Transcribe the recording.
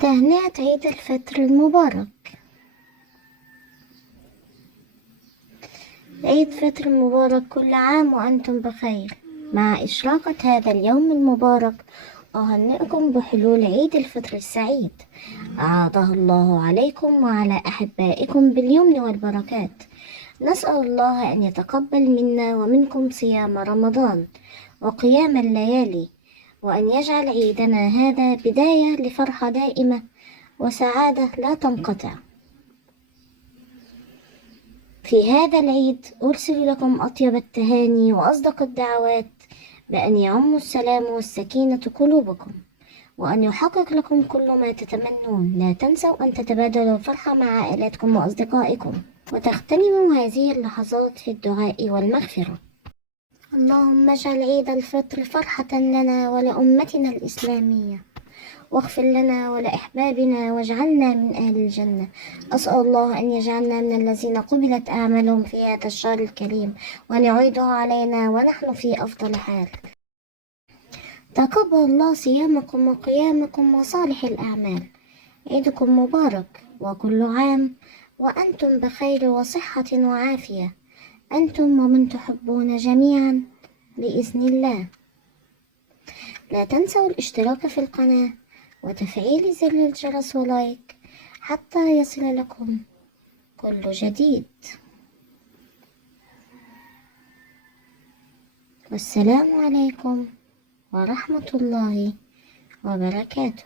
تهنئة عيد الفطر المبارك. عيد فطر مبارك، كل عام وأنتم بخير. مع إشراقة هذا اليوم المبارك أهنئكم بحلول عيد الفطر السعيد، أعاده الله عليكم وعلى أحبائكم باليمن والبركات. نسأل الله أن يتقبل منا ومنكم صيام رمضان وقيام الليالي، وأن يجعل عيدنا هذا بداية لفرحة دائمة وسعادة لا تنقطع. في هذا العيد أرسل لكم أطيب التهاني وأصدق الدعوات بأن يعم السلام والسكينة قلوبكم، وأن يحقق لكم كل ما تتمنون. لا تنسوا أن تتبادلوا الفرحة مع عائلاتكم وأصدقائكم، وتغتنموا هذه اللحظات في الدعاء والمغفرة. اللهم اجعل عيد الفطر فرحة لنا ولأمتنا الإسلامية، واغفر لنا ولأحبابنا واجعلنا من أهل الجنة. أسأل الله أن يجعلنا من الذين قبلت أعمالهم في هذا الشهر الكريم، وأن يعيده علينا ونحن في أفضل حال. تقبل الله صيامكم وقيامكم وصالح الأعمال. عيدكم مبارك، وكل عام وأنتم بخير وصحة وعافية، أنتم ومن تحبون جميعا بإذن الله. لا تنسوا الاشتراك في القناة وتفعيل زر الجرس ولايك حتى يصل لكم كل جديد. والسلام عليكم ورحمة الله وبركاته.